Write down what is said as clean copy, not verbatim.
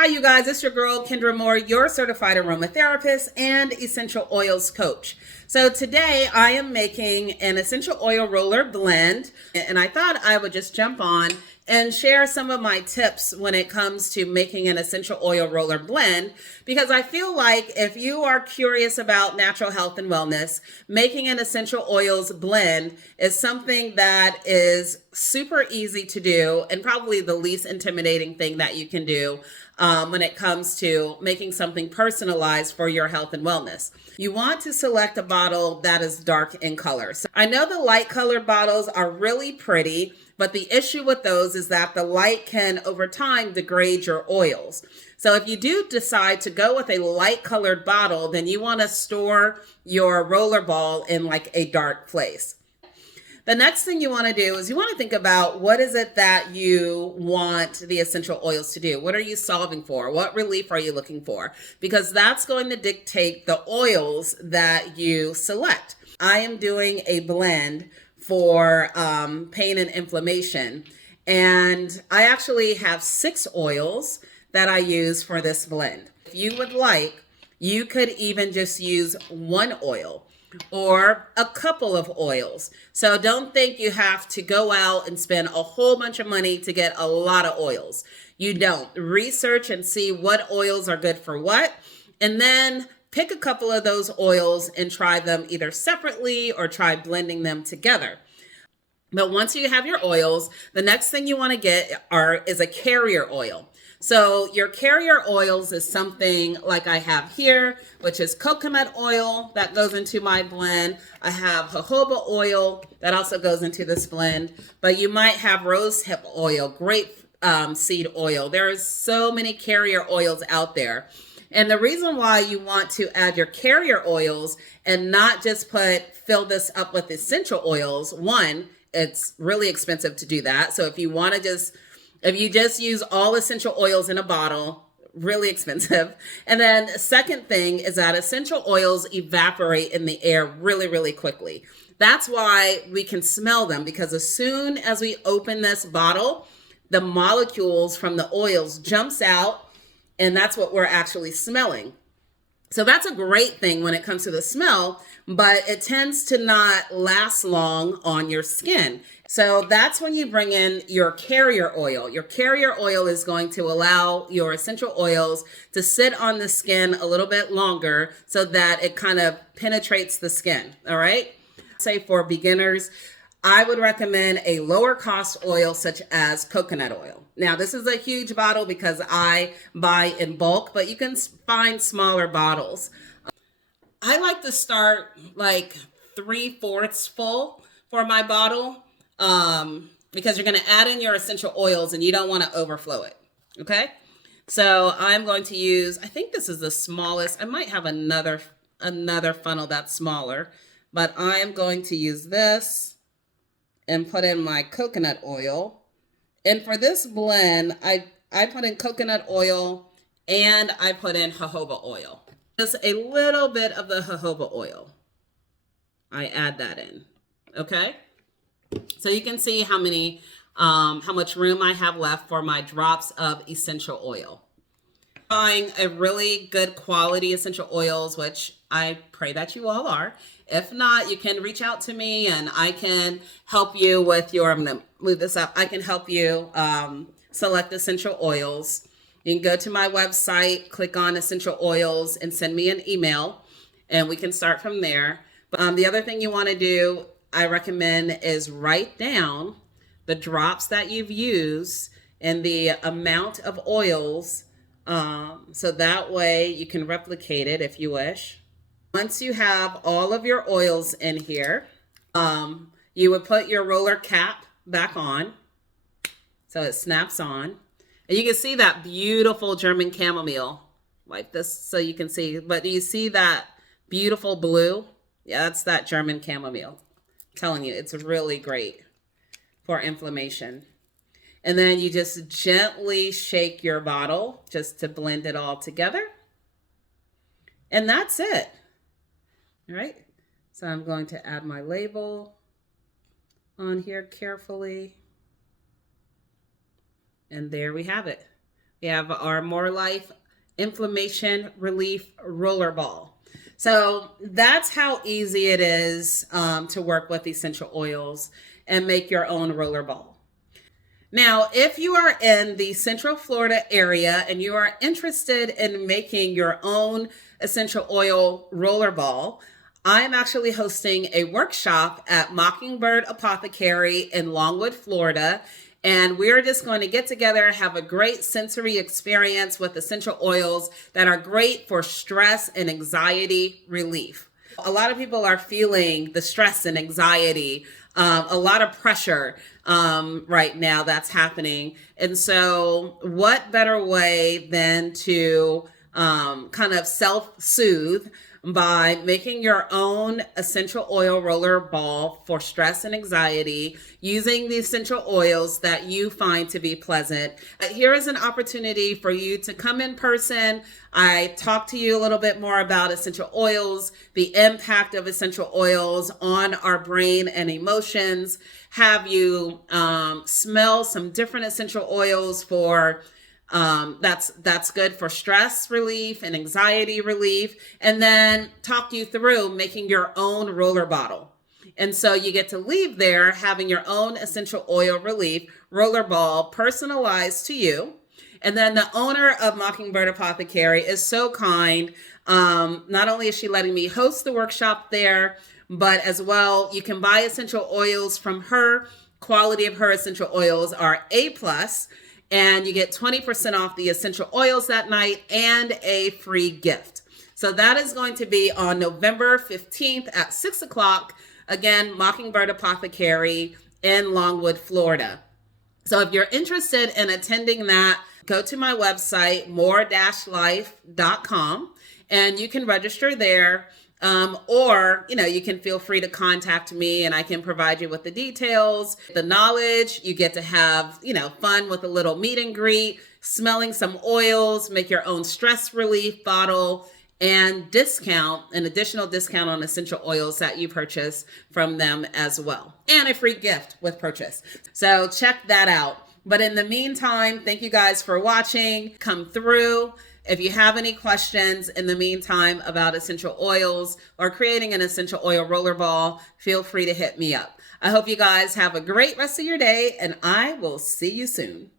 Hi, you guys. It's your girl, Kendra Moore, your certified aromatherapist and essential oils coach. So, today I am making an essential oil roller blend, and I thought I would just jump on and share some of my tips when it comes to making an essential oil roller blend, because I feel like if you are curious about natural health and wellness, making an essential oils blend is something that is super easy to do and probably the least intimidating thing that you can do when it comes to making something personalized for your health and wellness. You want to select a bottle that is dark in color. So I know the light colored bottles are really pretty, but the issue with those is that the light can over time degrade your oils. So if you do decide to go with a light colored bottle, then you want to store your roller ball in like a dark place. The next thing you want to do is you want to think about what is it that you want the essential oils to do? What are you solving for? What relief are you looking for? Because that's going to dictate the oils that you select. I am doing a blend for pain and inflammation, and I actually have 6 oils that I use for this blend. If you would like, you could even just use one oil or a couple of oils. So don't think you have to go out and spend a whole bunch of money to get a lot of oils. You don't. Research and see what oils are good for what, and then pick a couple of those oils and try them either separately or try blending them together. But once you have your oils, the next thing you want to get is a carrier oil. So your carrier oils is something like I have here, which is coconut oil that goes into my blend. I have jojoba oil that also goes into this blend, but you might have rosehip oil, grape seed oil. There's so many carrier oils out there. And the reason why you want to add your carrier oils and not just fill this up with essential oils, one, it's really expensive to do that. So if you just use all essential oils in a bottle, really expensive. And then second thing is that essential oils evaporate in the air really, really quickly. That's why we can smell them, because as soon as we open this bottle, the molecules from the oils jumps out, and that's what we're actually smelling. So that's a great thing when it comes to the smell, but it tends to not last long on your skin. So that's when you bring in your carrier oil. Your carrier oil is going to allow your essential oils to sit on the skin a little bit longer so that it kind of penetrates the skin. All right. Say for beginners, I would recommend a lower cost oil such as coconut oil. Now, this is a huge bottle because I buy in bulk, but you can find smaller bottles. I like to start like 3/4 full for my bottle because you're going to add in your essential oils and you don't want to overflow it. Okay. So I'm going to use, I think this is the smallest. I might have another funnel that's smaller, but I am going to use this and put in my coconut oil. And for this blend, I put in coconut oil and I put in jojoba oil. Just a little bit of the jojoba oil. I add that in. Okay. So you can see how much room I have left for my drops of essential oil. Buying a really good quality essential oils, which I pray that you all are. If not, you can reach out to me and I can help you with I'm going to move this up. I can help you select essential oils. You can go to my website, click on essential oils and send me an email and we can start from there. But the other thing you want to do, I recommend, is write down the drops that you've used and the amount of oils, so that way you can replicate it if you wish. Once you have all of your oils in here, you would put your roller cap back on so it snaps on. And you can see that beautiful German chamomile like this, so you can see. But do you see that beautiful blue? Yeah, that's that German chamomile. I'm telling you, it's really great for inflammation. And then you just gently shake your bottle just to blend it all together. And that's it. All right. So I'm going to add my label on here carefully. And there we have it. We have our More Life Inflammation Relief Roller Ball. So that's how easy it is to work with essential oils and make your own roller ball. Now, if you are in the Central Florida area and you are interested in making your own essential oil roller ball, I am actually hosting a workshop at Mockingbird Apothecary in Longwood, Florida. And we're just going to get together, have a great sensory experience with essential oils that are great for stress and anxiety relief. A lot of people are feeling the stress and anxiety, a lot of pressure right now that's happening. And so what better way than to kind of self-soothe by making your own essential oil roller ball for stress and anxiety using the essential oils that you find to be pleasant. Here is an opportunity for you to come in person. I talk to you a little bit more about essential oils, the impact of essential oils on our brain and emotions, have you smell some different essential oils for that's good for stress relief and anxiety relief, and then talk you through making your own roller bottle. And so you get to leave there having your own essential oil relief roller ball personalized to you. And then the owner of Mockingbird Apothecary is so kind. Not only is she letting me host the workshop there, but as well, you can buy essential oils from her. Quality of her essential oils are A+. And you get 20% off the essential oils that night and a free gift. So that is going to be on November 15th at 6 o'clock. Again, Mockingbird Apothecary in Longwood, Florida. So if you're interested in attending that, go to my website, more-life.com, and you can register there. Or, you can feel free to contact me and I can provide you with the details, the knowledge. You get to have, fun with a little meet and greet, smelling some oils, make your own stress relief bottle, and an additional discount on essential oils that you purchase from them as well. And a free gift with purchase. So check that out. But in the meantime, thank you guys for watching. Come through. If you have any questions in the meantime about essential oils or creating an essential oil roller ball, feel free to hit me up. I hope you guys have a great rest of your day, and I will see you soon.